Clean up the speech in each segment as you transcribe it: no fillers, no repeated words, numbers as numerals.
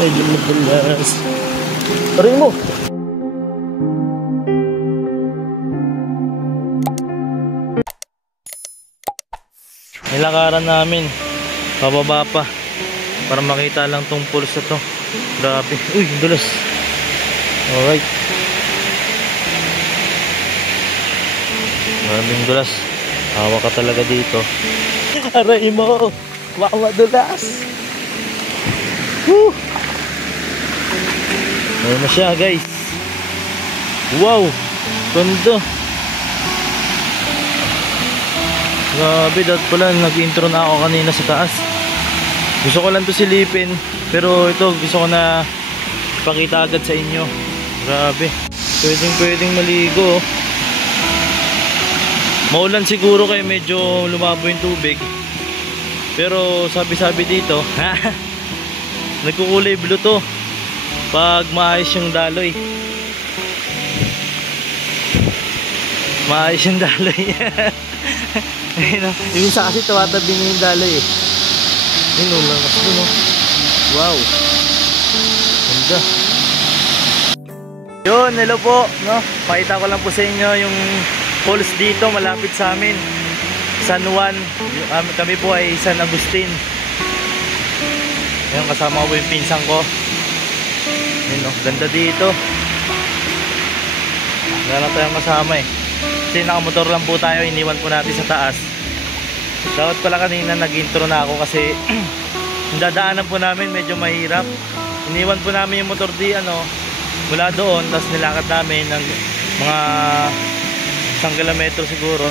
Medyo madulas. Tarin mo! Nilakaran namin. Pababa pa. Para makita lang tong pulse na to. Grabe. Uy, dulas. Alright. Maraming dulas. Hawa ka talaga dito. Aray mo! Wow, madulas! Woo! Ayan na siya, guys. Wow! Ganda! Grabe, dapat pala nag-intro na ako kanina sa taas. Gusto ko lang to silipin, pero ito gusto ko na ipakita agad sa inyo. Grabe, pwedeng maligo. Maulan siguro kaya medyo lumabo yung tubig. Pero sabi dito nagkukulay blue to pag maayos yung daloy. Maayos yung daloy. Yung isa kasi tawatabi niya yung daloy eh. Yun o lang kasi no. Wow, ganda. Yun, hello po no? Pakita ko lang po sa inyo yung falls dito malapit sa amin, San Juan. Kami po ay San Agustin. Ayan, kasama ko yung pinsang ko. Yun o, ganda dito. Wala na tayong kasama eh, kasi nakamotor lang po tayo. Iniwan po natin sa taas. Dapat pala kanina nag-intro na ako kasi yung dadaanan po namin medyo mahirap. Iniwan po namin yung motor di mula doon, tapos nilakad namin ng mga 1 kilometro siguro.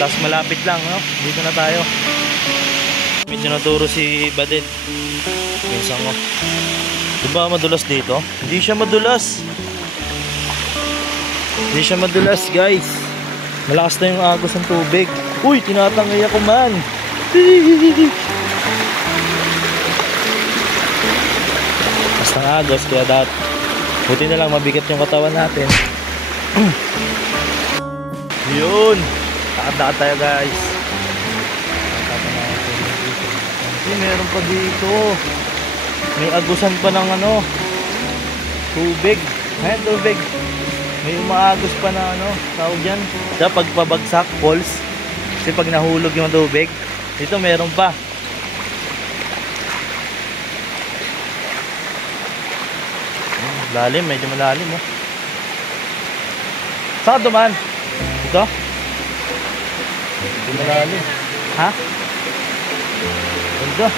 Tapos malapit lang no? Dito na tayo. Medyo naturo si Badet, minsan ko. Diba madulas dito? Hindi siya madulas. Hindi siya madulas, guys. Malakas na yung agos ng tubig. Uy, tinatangay ako man. Basta ng agos, kaya dapat buti na lang mabigat yung katawan natin. Yun, lakad-lakad tayo, guys. Meron pa dito. May agusan pa ng tubig. Ayan, tubig. May umaagos pa na tawag dyan. Pag pabagsak, falls. Kasi pag nahulog yung tubig, dito meron pa. Lalim, medyo malalim oh. Saan dumaan? Ito? Medyo malalim. Ha? Ganda.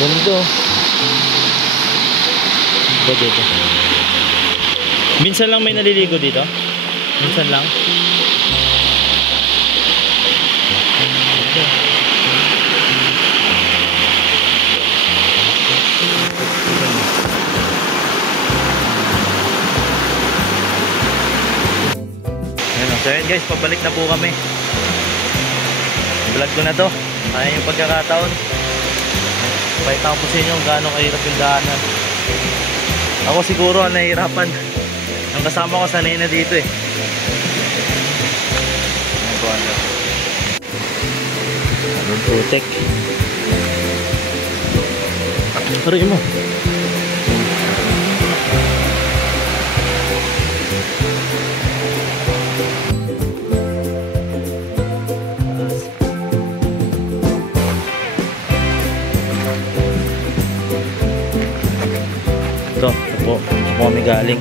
Ganda. Dito. Minsan lang may naliligo dito. Minsan lang. So yun guys, pabalik na po kami. Vlog ko na to. Ayan yung pagkakataon. Pakita ko po sa inyo kung gaano kahirap yung daanan. Ako siguro ang nahihirapan. Ang kasama ko sanay na dito eh. Anong putek? Aray mo. Ito po kami galing.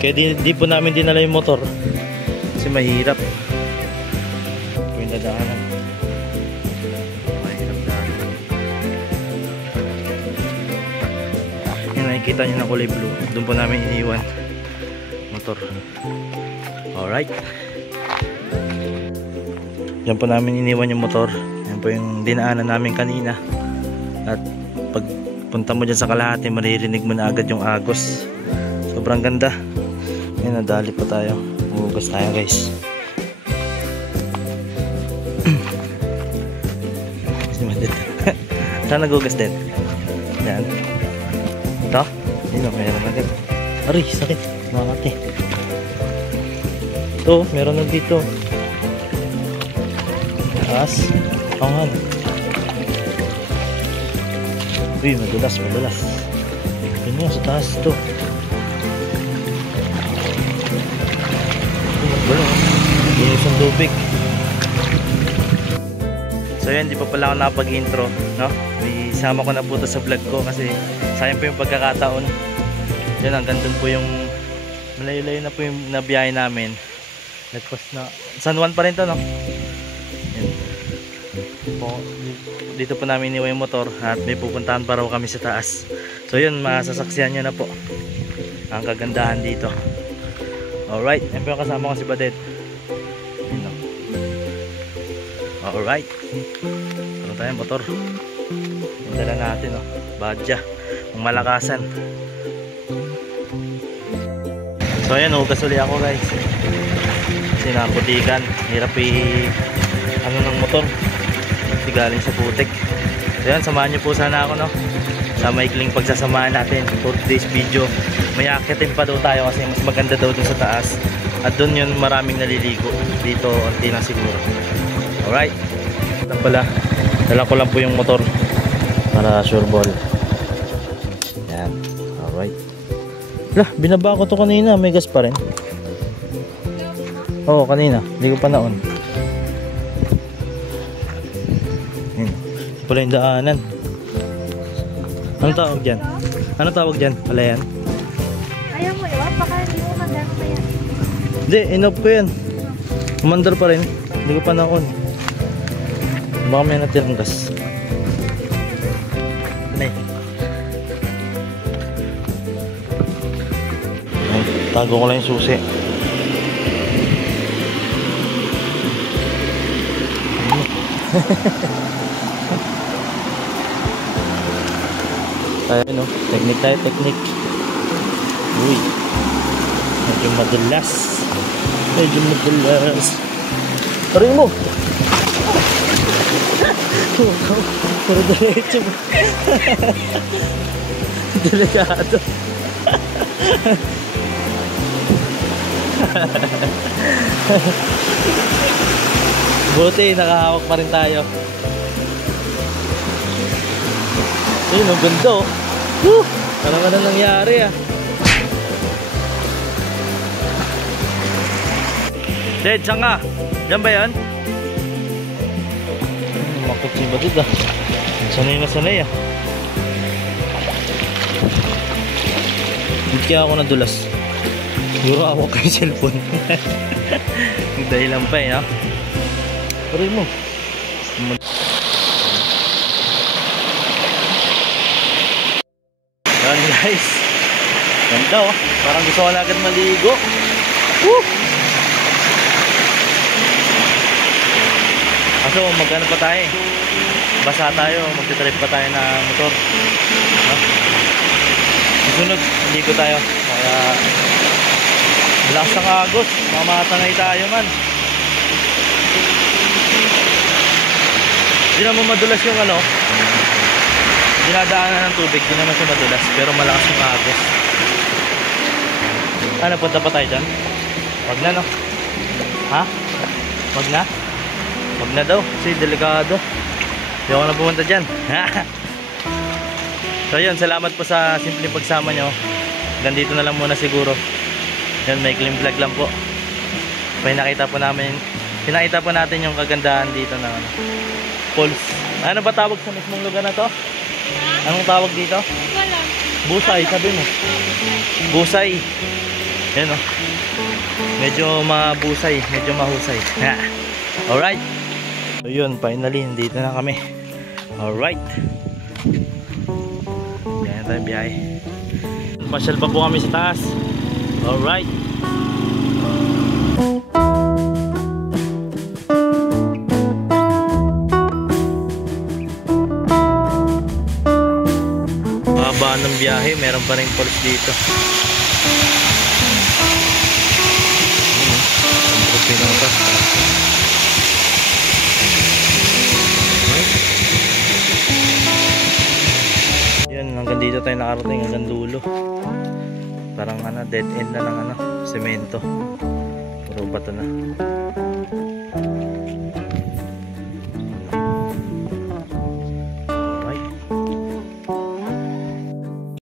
Kaya di po namin dinala yung motor kasi mahirap po yung dadaanan. Mahirap daanan. Yan, nakikita nyo na kulay blue. Doon po namin iniwan motor. Alright, yan po namin iniwan yung motor. Yan po yung dinaanan namin kanina. At pag punta mo dyan sa kalahati, maririnig mo na agad yung agos. Sobrang ganda. Yan, nadali pa tayo. Hugas tayo guys. Saan nagugas din? Yan. Ito? Yun o, meron agad. Aray, sakit. Makati. Ito, meron na dito. Taas. Oo nga. Uy, madulas, madulas. Yun mo, sa taas ito. Wala. Linis ang tubig. So yan, di pa pala ako nakapag-intro, no? May isama ko na po ito sa vlog ko kasi sayang po yung pagkakataon. Yan, hanggang dun po yung malayo-layo na po yung nabiyahe namin. Nagpas na San Juan pa rin to, no? Yan. Dito po namin iniwan yung motor at may pupuntahan pa raw kami sa taas. So yun, masasaksihan nyo na po ang kagandahan dito. Alright, yan po yung kasama ko si Badet. Yun, no? Alright, ano tayo motor? Yung dala natin, no? Badya, ang malakasan. So ayan, hugas uli ako guys. Kasi nakaputikan, hirap ano ng motor kasi galing sa putik. So yan, samahan nyo po sana ako, no? Sa maikling pagsasamahan natin for today's video. May akitin pa daw tayo kasi mas maganda daw dun sa taas. At dun yun maraming naliligo. Dito unti lang siguro. Alright, ito pala, dala ko lang po yung motor para sure ball. Yan, alright. Lah, binaba ko to kanina, may gas pa rin. Oo, kanina, hindi ko pa naon. Yan, pala yung daanan. Anong tawag dyan? Anong tawag dyan? Palayan? Ayaw mo iwan, baka hindi mo magano pa yan. Hindi, inop ko yan. Umandar pa rin, hindi ko pa naon. Baka may natirang gas. Ano eh? Tago ko lang yung susi. Tayo, no? Technique tayo, technique. Uy, medyo madulas. Medyo madulas. Tarin mo. Puro diretso mo. Delikado. Buti, nakahawak pa rin tayo. Ayun, ang ganda, oh. Woo! Parang ano nangyari, ah. Ded, saan ka? Diyan ba yan? Makutsi ba dito, ah? Sanay na sanay, ah. Hindi kaya ako nadulas. Siguro ako kayo cellphone. Dahilan pa eh, ha? Pari mo. Yan guys. Ganda, oh. Parang gusto ko na agad maligo. Woo! Kaso magkano pa tayo eh. Basa tayo, magtitrip pa tayo na motor. No? Susunod, ligo tayo. Kaya lakas ng agos, mamatangay tayo man. Hindi naman madulas yung ano, dinadaanan ng tubig, hindi naman siya madulas, pero malakas yung agos. Ano, punta pa tayo dyan? Wag na, no? Ha? Wag na? Wag na daw, kasi delikado. Hindi ako na pumunta dyan. So yun, salamat po sa simpleng pagsama nyo. Ganito na lang muna siguro. Yan, may clean vlog lang po. Pinakita po natin yung kagandahan dito na ano, falls. Ano ba tawag sa mismong lugar na to? Anong tawag dito? Wala. Busay, sabi mo. Busay. Yan, oh. Medyo mabusay, medyo mahusay. Alright. So yun, finally, dito na kami. Alright. Yan tayo biyahe. Pasyal pa po kami sa taas. Alright. Haba ng biyahe, meron pa rin falls dito. Yan, hanggang dito tayo nakarating, hanggang dulo. Parang ano, dead end na lang ano, semento. Puro bato na.